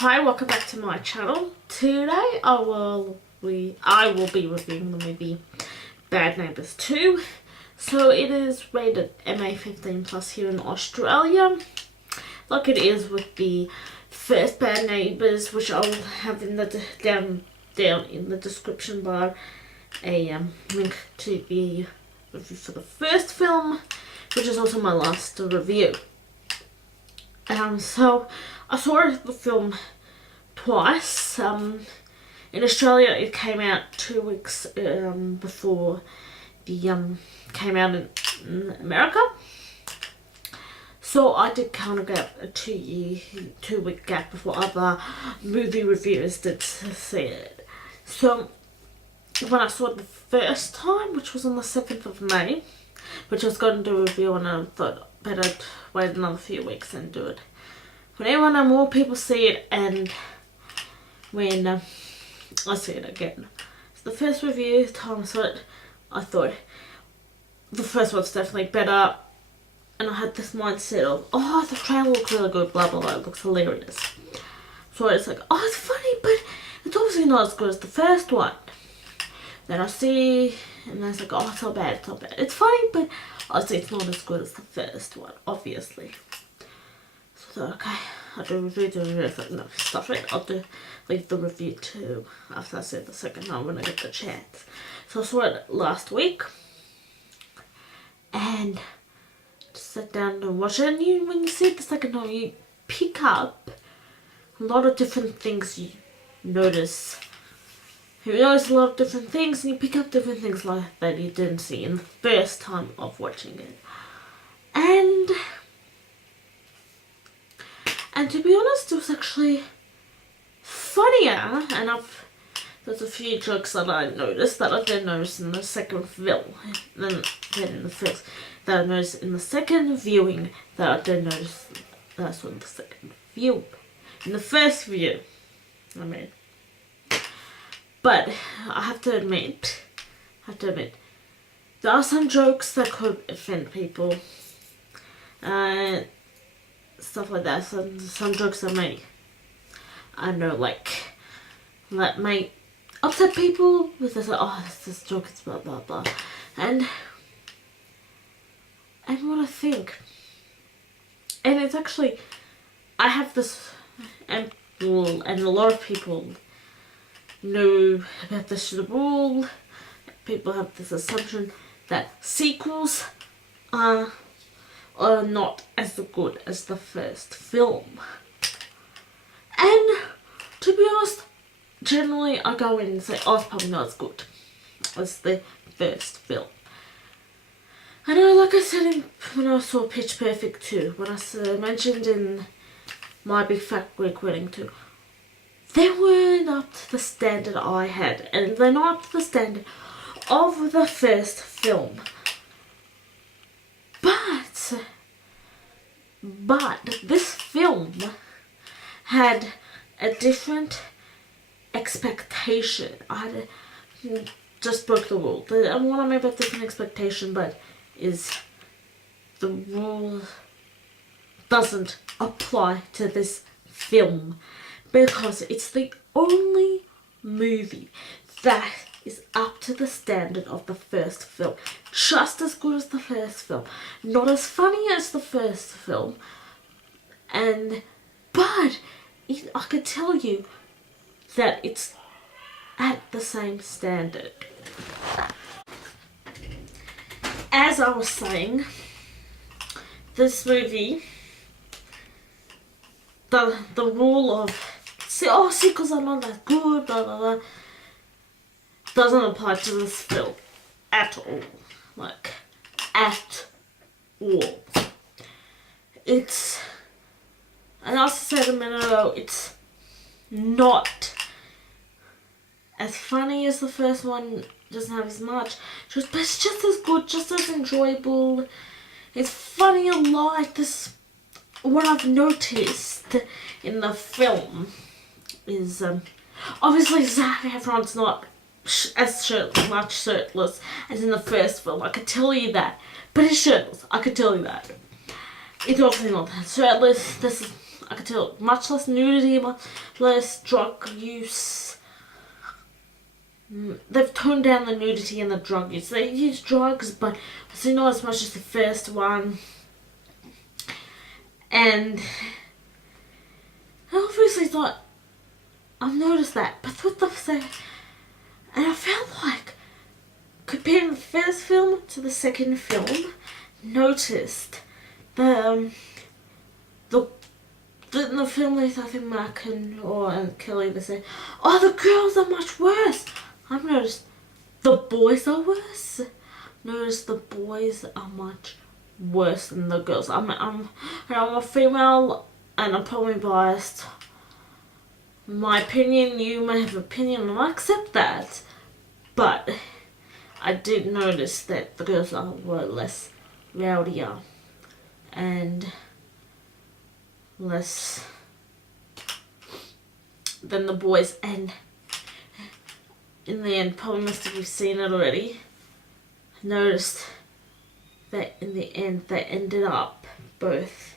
Hi, welcome back to my channel. Today I will be reviewing the movie Bad Neighbours 2. So it is rated MA 15+ here in Australia, like it is with the first Bad Neighbours, which I'll have in the down in the description bar a link to the review for the first film, which is also my last review. So I saw the film twice. In Australia, it came out 2 weeks before the came out in America. So I did kind of get a 2-week gap before other movie reviewers did see it. So when I saw it the first time, which was on the 7th of May, which I was going to do a review on, I thought better wait another few weeks and do it whenever more people see it, and when I see it again. So the first review time I saw it, I thought the first one's definitely better, and I had this mindset of, oh, the trailer looks really good, blah blah blah, it looks hilarious. So it's like, oh, it's funny, but it's obviously not as good as the first one. Then I see, and then it's like, oh, it's not bad, it's not bad. It's funny, but obviously it's not as good as the first one, obviously. So okay, I'll do a review, no, stuff it. I'll leave the review too after I see it the second time when I get the chance. So I saw it last week, and just sat down and watched it. And when you see it the second time, you pick up a lot of different things. You notice. You notice a lot of different things, and you pick up different things like that you didn't see in the first time of watching it. And to be honest, it was actually funnier, and there's a few jokes that I noticed that I didn't notice in the second film than in the first. That I noticed in the second viewing that I didn't notice that I saw in the second view. In the first view, I mean. But I have to admit, there are some jokes that could offend people. Stuff like that. Some jokes that may, I don't know, that may upset people. With this, like, oh, this joke is blah blah blah, and what I think, and it's actually, I have this, and a lot of people know about this rule. People have this assumption that sequels are not as good as the first film. And to be honest, generally I go in and say, oh, it's probably not as good as the first film. I know, like I said when I saw Pitch Perfect 2, when I mentioned in My Big Fat Greek Wedding 2, they weren't up to the standard I had, and they're not up to the standard of the first film. But this film had a different expectation. Just broke the rule. And what I mean by different expectation, but is the rule doesn't apply to this film, because it's the only movie that is up to the standard of the first film. Just as good as the first film. Not as funny as the first film. But I could tell you that it's at the same standard. As I was saying, this movie, the rule of sequels are not that good, blah blah blah, doesn't apply to this film at all. Like, at all. It's, and as I said a minute ago, it's not as funny as the first one, doesn't have as much, but it's just as good, just as enjoyable. It's funny a lot. This, what I've noticed in the film is, obviously Zac Efron's not as much shirtless as in the first film, I could tell you that. But he's shirtless, I could tell you that. It's obviously not that shirtless. This is, I could tell much less nudity, much less drug use. They've toned down the nudity and the drug use. They use drugs, but not as much as the first one. And obviously it's not, I've noticed that, but with the second, and I felt like, comparing the first film to the second film, noticed the film, I think Mark and Kelly were saying, oh, the girls are much worse. I've noticed the boys are worse. Noticed the boys are much worse than the girls. I'm a female and I'm probably biased. My opinion, you may have an opinion, and I accept that. But I did notice that the girls were less rowdier and less than the boys, and in the end, probably most of you have seen it already, noticed that in the end they ended up both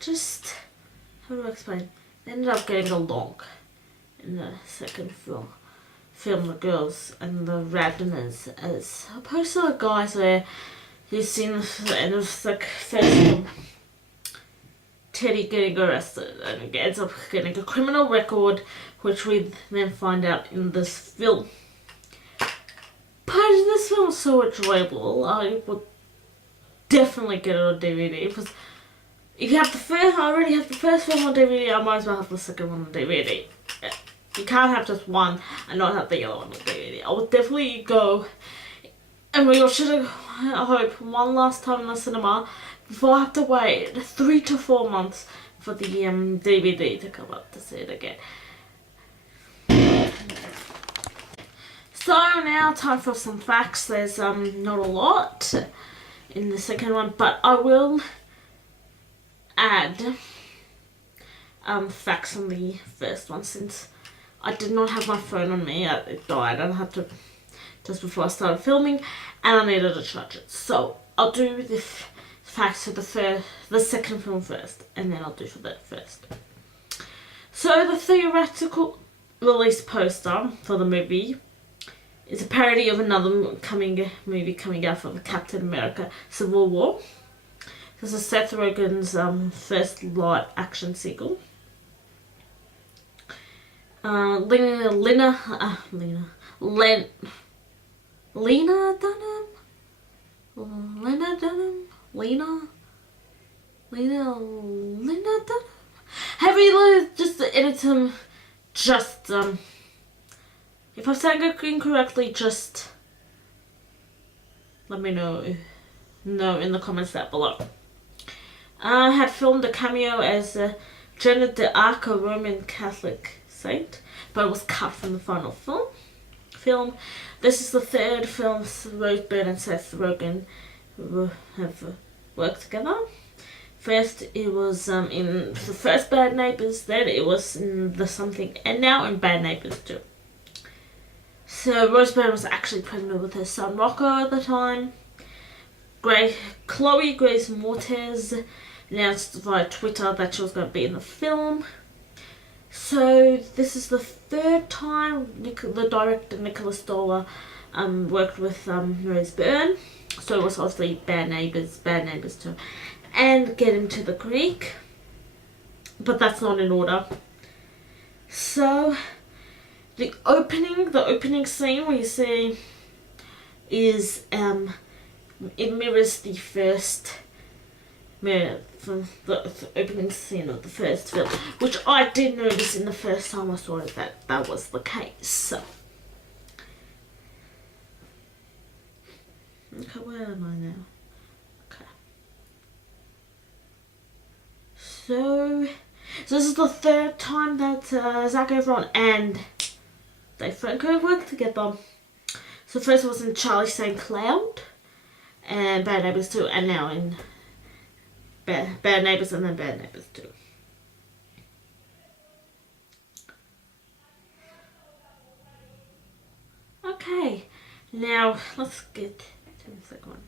just, how do I explain? They ended up getting along in the second film, the girls and the Radners, as opposed to the guys where you've seen the end of the first film, Teddy getting arrested and ends up getting a criminal record, which we then find out in this film. But this film is so enjoyable. I would definitely get it on DVD, because if you have I already have the first film on DVD, I might as well have the second one on DVD. You can't have just one and not have the other one on DVD. I would definitely go and rewatch it, I hope, one last time in the cinema before I have to wait 3 to 4 months for the DVD to come up to see it again. So now time for some facts. There's not a lot in the second one, but I will add facts on the first one, since I did not have my phone on me. It died. I had to just before I started filming, and I needed to charge it. So I'll do the facts for the second film first, and then I'll do for that first. So the theoretical release poster for the movie is a parody of another movie coming out from Captain America Civil War. This is Seth Rogen's first live action sequel. Lena Dunham? Have you just edit him? Just if I'm saying it incorrectly, just let me know in the comments down below. Had filmed a cameo as Jenna d'Arc, a Roman Catholic saint, but it was cut from the final film. This is the third film Rose Byrne and Seth Rogen have worked together. First it was in the first Bad Neighbours, then it was in The Something, and now in Bad Neighbours 2. So Rose Byrne was actually pregnant with her son Rocco at the time. Chloe Grace Moretz announced via Twitter that she was going to be in the film. So this is the third time the director Nicola Stoller worked with Rose Byrne. So it was obviously Bad Neighbours 2, and Get Him to the Greek. But that's not in order. So the opening scene we see is it mirrors the opening scene of the first film, which I did notice in the first time I saw it that was the case. So okay, where am I now? Okay. So this is the third time that Zac Efron and Dave Franco worked together. So first was in Charlie St. Cloud and Bad Neighbours 2, and now in Bad Neighbours and then Bad Neighbours 2. Okay, now let's get to the second one.